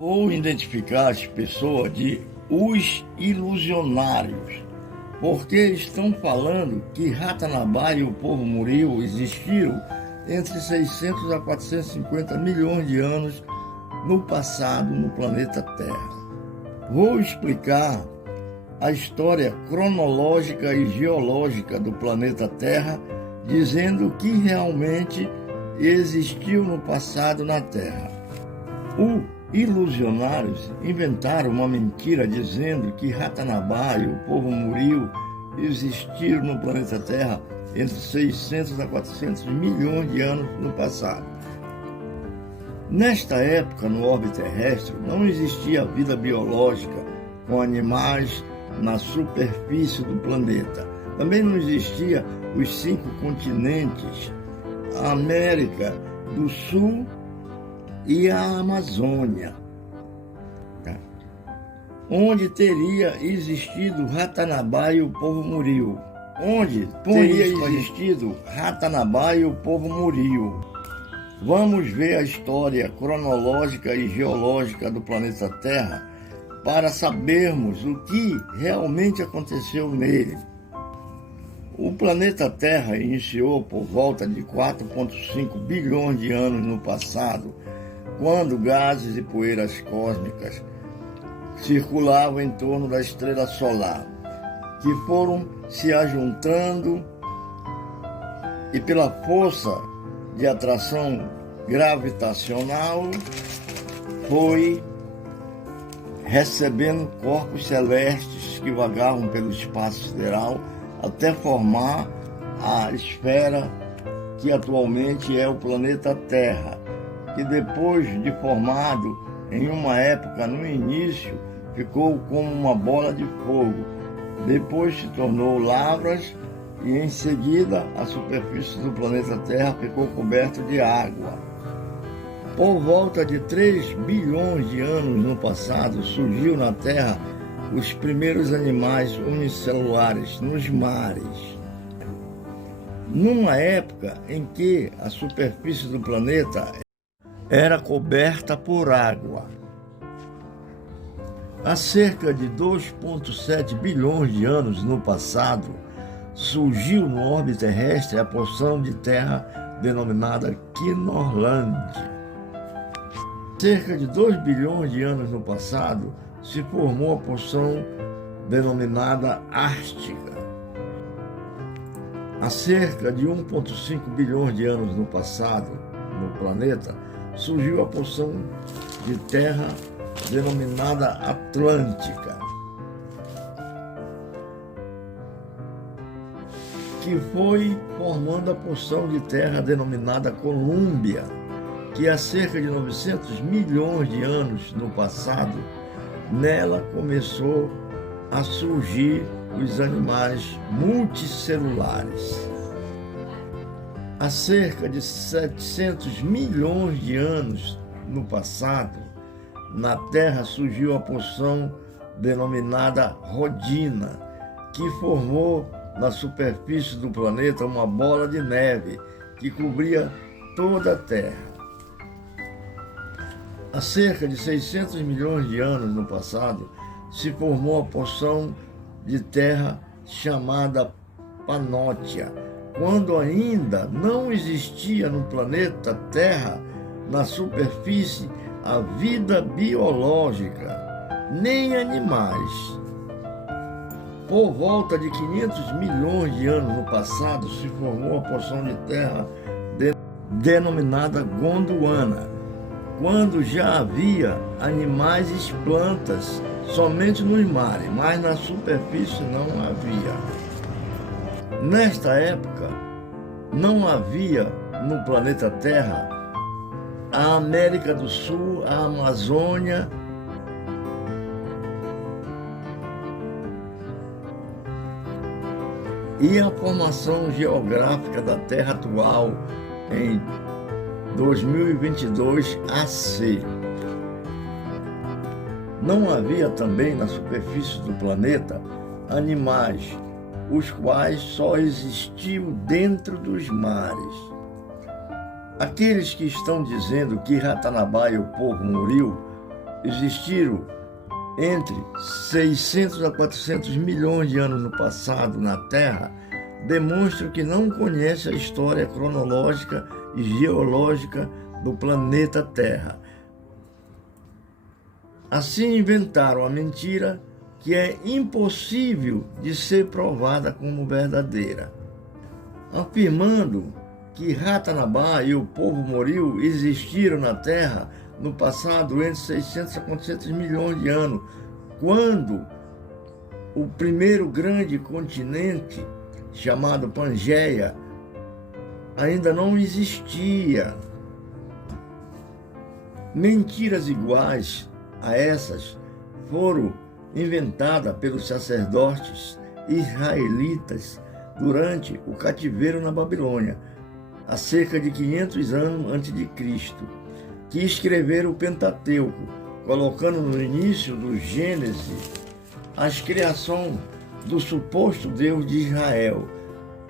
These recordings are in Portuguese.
Ou identificar as pessoas de os ilusionários, porque estão falando que Ratanabá e o povo Muriu existiram entre 600 a 450 milhões de anos no passado no planeta Terra. Vou explicar a história cronológica e geológica do planeta Terra, dizendo que realmente existiu no passado na Terra. Os ilusionários inventaram uma mentira dizendo que Ratanabá e o povo Muriu existiram no planeta Terra entre 600 a 400 milhões de anos no passado. Nesta época, no orbe terrestre, não existia vida biológica com animais na superfície do planeta. Também não existia os 5 continentes, a América do Sul e a Amazônia, onde teria existido Ratanabá e o povo Muriu. Onde teria existido Ratanabá e o povo Muriu. Vamos ver a história cronológica e geológica do planeta Terra para sabermos o que realmente aconteceu nele. O planeta Terra iniciou por volta de 4,5 bilhões de anos no passado, quando gases e poeiras cósmicas circulavam em torno da estrela solar, que foram se ajuntando e pela força de atração gravitacional foi recebendo corpos celestes que vagavam pelo espaço sideral até formar a esfera que atualmente é o planeta Terra, que depois de formado em uma época no início ficou como uma bola de fogo, depois se tornou lavras e em seguida a superfície do planeta Terra ficou coberta de água. Por volta de 3 bilhões de anos no passado surgiu na Terra os primeiros animais unicelulares nos mares. Numa época em que a superfície do planeta era coberta por água. Há cerca de 2,7 bilhões de anos no passado, surgiu no orbe terrestre a porção de terra denominada Quinorland. Cerca de 2 bilhões de anos no passado, se formou a porção denominada Ártica. Há cerca de 1,5 bilhões de anos no passado, no planeta, surgiu a porção de terra denominada Atlântica, que foi formando a porção de terra denominada Colúmbia, que há cerca de 900 milhões de anos no passado, nela começou a surgir os animais multicelulares. Há cerca de 700 milhões de anos no passado, na Terra surgiu a porção denominada Rodina, que formou na superfície do planeta uma bola de neve que cobria toda a Terra. Há cerca de 600 milhões de anos no passado, se formou a porção de terra chamada Panótia, quando ainda não existia no planeta Terra, na superfície, a vida biológica, nem animais. Por volta de 500 milhões de anos no passado, se formou a porção de terra denominada Gondwana, quando já havia animais e plantas somente nos mares, mas na superfície não havia. Nesta época, não havia no planeta Terra a América do Sul, a Amazônia e a formação geográfica da Terra atual em 2022 AC. Não havia também na superfície do planeta animais, os quais só existiam dentro dos mares. Aqueles que estão dizendo que Ratanabá e o povo Muriu existiram entre 600 a 400 milhões de anos no passado na Terra demonstram que não conhece a história cronológica e geológica do planeta Terra. Assim inventaram a mentira que é impossível de ser provada como verdadeira, afirmando que Ratanabá e o povo Moril existiram na Terra no passado entre 600 a 400 milhões de anos, quando o primeiro grande continente, chamado Pangeia, ainda não existia. Mentiras iguais a essas foram inventadas pelos sacerdotes israelitas durante o cativeiro na Babilônia, há cerca de 500 anos antes de Cristo, que escreveram o Pentateuco, colocando no início do Gênesis as criações do suposto Deus de Israel,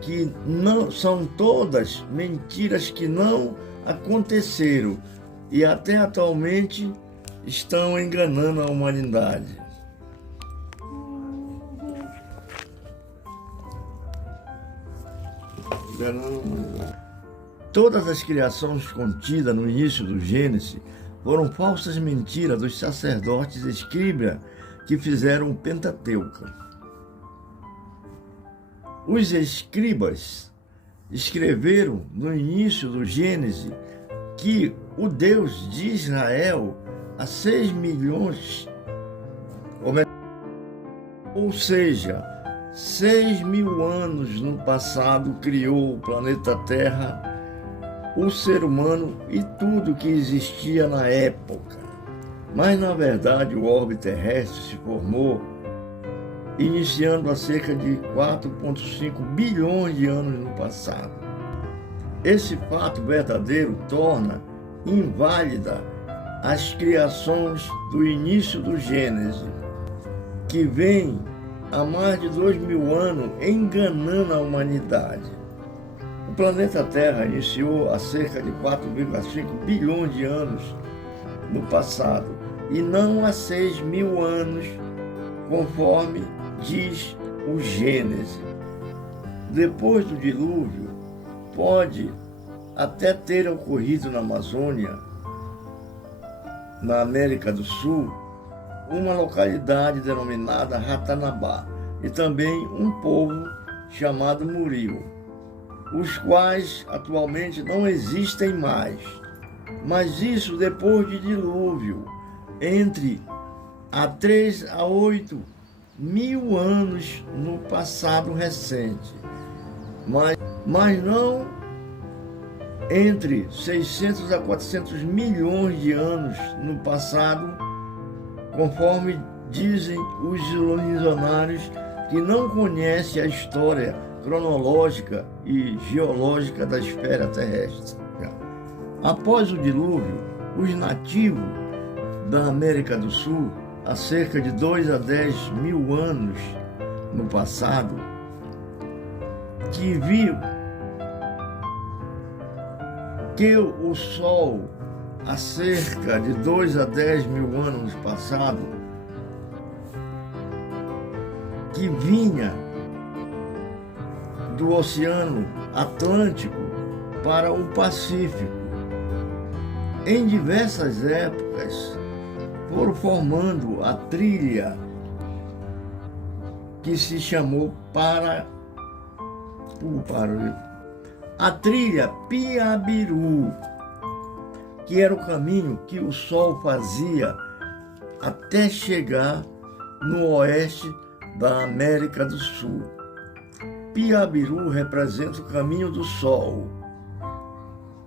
que não são todas mentiras que não aconteceram e até atualmente estão enganando a humanidade. Todas as criações contidas no início do Gênesis foram falsas mentiras dos sacerdotes escribas que fizeram o Pentateuco. Os escribas escreveram no início do Gênesis que o Deus de Israel, há 6 milhões, ou seja, 6.000 anos no passado, criou o planeta Terra, o ser humano e tudo que existia na época. Mas, na verdade, o orbe terrestre se formou iniciando há cerca de 4,5 bilhões de anos no passado. Esse fato verdadeiro torna inválida as criações do início do Gênesis, que vem há mais de 2.000 anos enganando a humanidade. O planeta Terra iniciou há cerca de 4,5 bilhões de anos no passado, e não há 6.000 anos, conforme diz o Gênesis. Depois do dilúvio, pode até ter ocorrido na Amazônia, na América do Sul, uma localidade denominada Ratanabá e também um povo chamado Moril, os quais atualmente não existem mais. Mas isso depois de dilúvio, entre há 3 a 8 mil anos no passado recente, mas não entre 600 a 400 milhões de anos no passado, conforme dizem os ilusionários que não conhecem a história cronológica e geológica da esfera terrestre. Após o dilúvio, os nativos da América do Sul, há cerca de 2 a 10 mil anos no passado, que viu que o Sol, há cerca de 2 a 10 mil anos no passado, que vinha do Oceano Atlântico para o Pacífico. Em diversas épocas, foram formando a trilha que se chamou a trilha Piabiru, que era o caminho que o Sol fazia até chegar no oeste da América do Sul. Piabiru representa o caminho do Sol,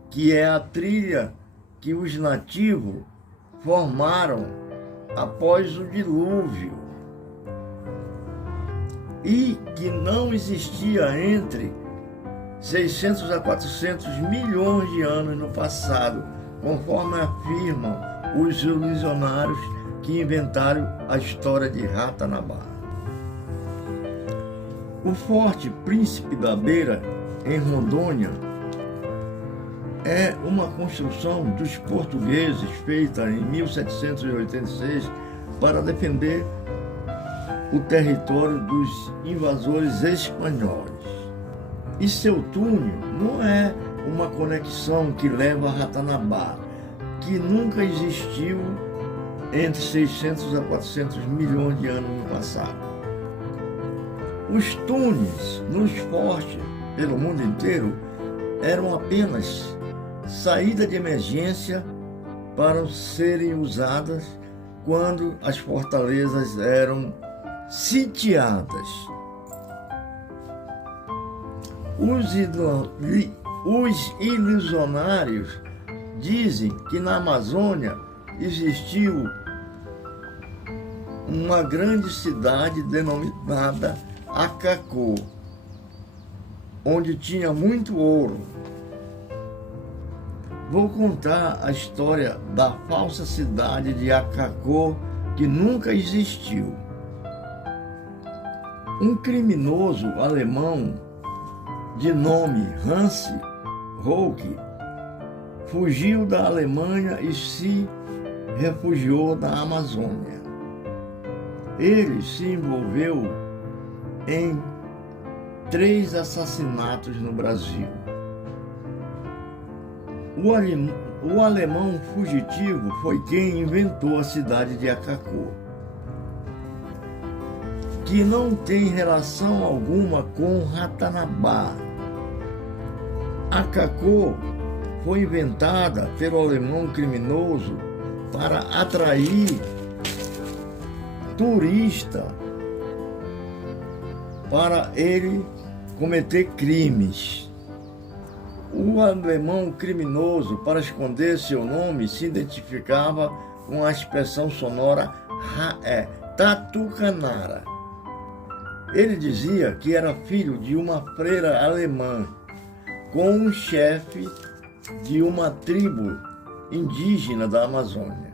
que é a trilha que os nativos formaram após o dilúvio e que não existia entre 600 a 400 milhões de anos no passado, conforme afirmam os ilusionários que inventaram a história de Ratanabá. O Forte Príncipe da Beira, em Rondônia, é uma construção dos portugueses feita em 1786 para defender o território dos invasores espanhóis. E seu túnel não é uma conexão que leva a Ratanabá, que nunca existiu entre 600 a 400 milhões de anos no passado. Os túneis nos fortes pelo mundo inteiro eram apenas saída de emergência para serem usadas quando as fortalezas eram sitiadas. Os ilusionários dizem que na Amazônia existiu uma grande cidade denominada Acacô, onde tinha muito ouro. Vou contar a história da falsa cidade de Acacô, que nunca existiu. Um criminoso alemão de nome Hans Rocke fugiu da Alemanha e se refugiou na Amazônia. Ele se envolveu em 3 assassinatos no Brasil. O alemão fugitivo foi quem inventou a cidade de Acacô, que não tem relação alguma com Ratanabá. Acacô foi inventada pelo alemão criminoso para atrair turista para ele cometer crimes. O alemão criminoso, para esconder seu nome, se identificava com a expressão sonora Tatucanara. Ele dizia que era filho de uma freira alemã com um chefe de uma tribo indígena da Amazônia.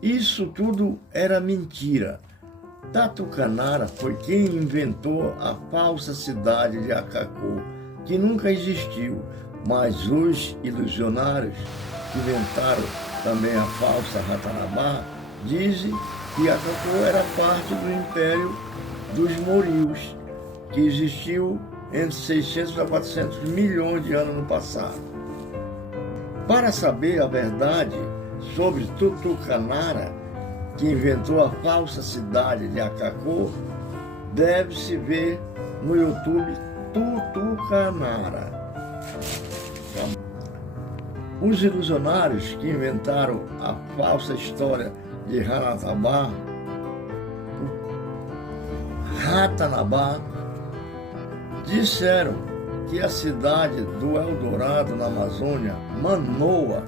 Isso tudo era mentira. Tatucanara foi quem inventou a falsa cidade de Acacô, que nunca existiu, mas os ilusionários que inventaram também a falsa Ratanabá dizem que Acacô era parte do Império dos Morios, que existiu entre 600 a 400 milhões de anos no passado. Para saber a verdade sobre Tatucanara, que inventou a falsa cidade de Acacô, deve-se ver no YouTube Tatucanara. Os ilusionários que inventaram a falsa história de Ratanabá disseram que a cidade do Eldorado na Amazônia, Manoa,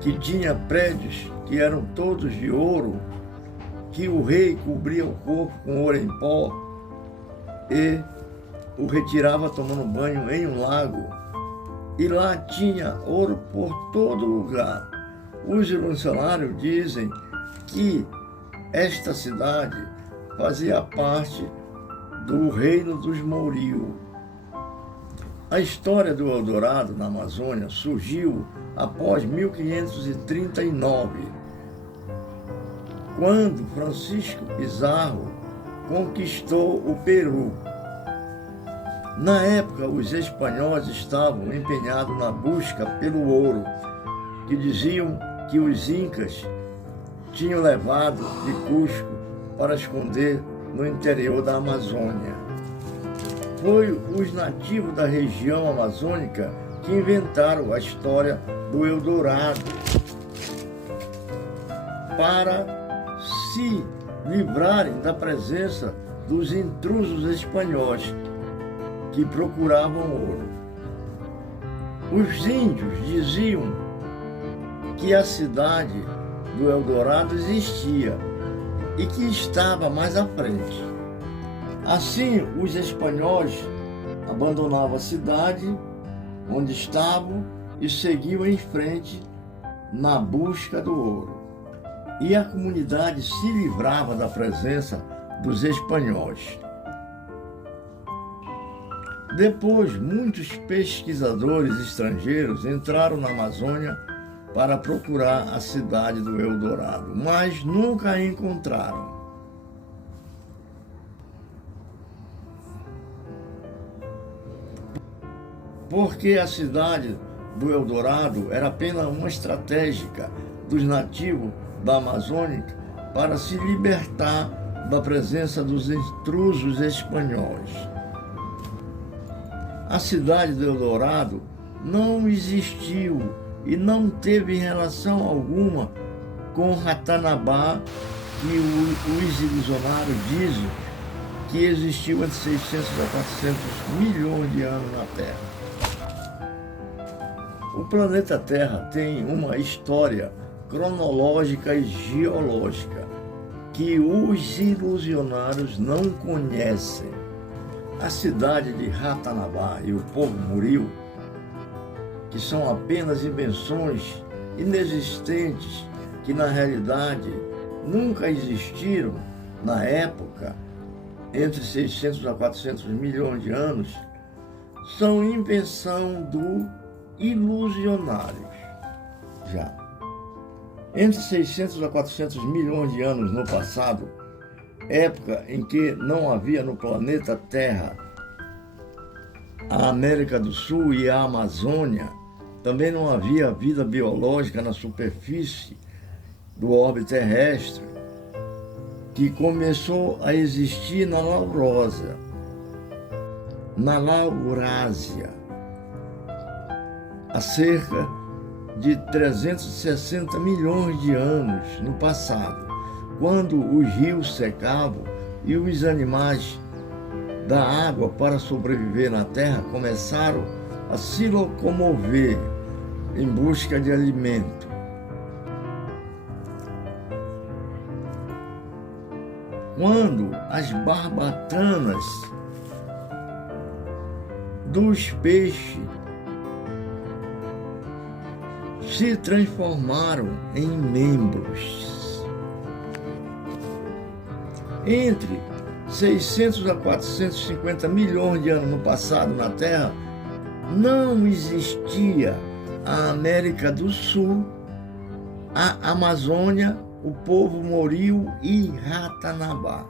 que tinha prédios que eram todos de ouro, que o rei cobria o corpo com ouro em pó e o retirava tomando banho em um lago, e lá tinha ouro por todo lugar. Os ilusionários dizem que esta cidade fazia parte do reino dos Morios. A história do Eldorado na Amazônia surgiu após 1539, quando Francisco Pizarro conquistou o Peru. Na época, os espanhóis estavam empenhados na busca pelo ouro, que diziam que os incas tinham levado de Cusco para esconder no interior da Amazônia. Foi os nativos da região amazônica que inventaram a história do Eldorado para se livrarem da presença dos intrusos espanhóis que procuravam ouro. Os índios diziam que a cidade do Eldorado existia e que estava mais à frente. Assim, os espanhóis abandonavam a cidade onde estavam e seguiam em frente na busca do ouro. E a comunidade se livrava da presença dos espanhóis. Depois, muitos pesquisadores estrangeiros entraram na Amazônia para procurar a cidade do Eldorado, mas nunca a encontraram. Porque a cidade do Eldorado era apenas uma estratégia dos nativos da Amazônia para se libertar da presença dos intrusos espanhóis. A cidade do Eldorado não existiu e não teve relação alguma com Ratanabá, que os ilusionários dizem que existiu entre 600 a 400 milhões de anos na Terra. O planeta Terra tem uma história cronológica e geológica que os ilusionários não conhecem. A cidade de Ratanabá e o povo Muriu, que são apenas invenções inexistentes que na realidade nunca existiram na época, entre 600 a 400 milhões de anos, são invenção do ilusionários. Já entre 600 a 400 milhões de anos no passado, época em que não havia no planeta Terra a América do Sul e a Amazônia, também não havia vida biológica na superfície do orbe terrestre, que começou a existir na Laurásia, há cerca de 360 milhões de anos no passado, quando os rios secavam e os animais da água para sobreviver na Terra começaram a se locomover em busca de alimento. Quando as barbatanas dos peixes se transformaram em membros. Entre 600 a 450 milhões de anos no passado na Terra, não existia a América do Sul, a Amazônia, o povo Moriu e Ratanabá.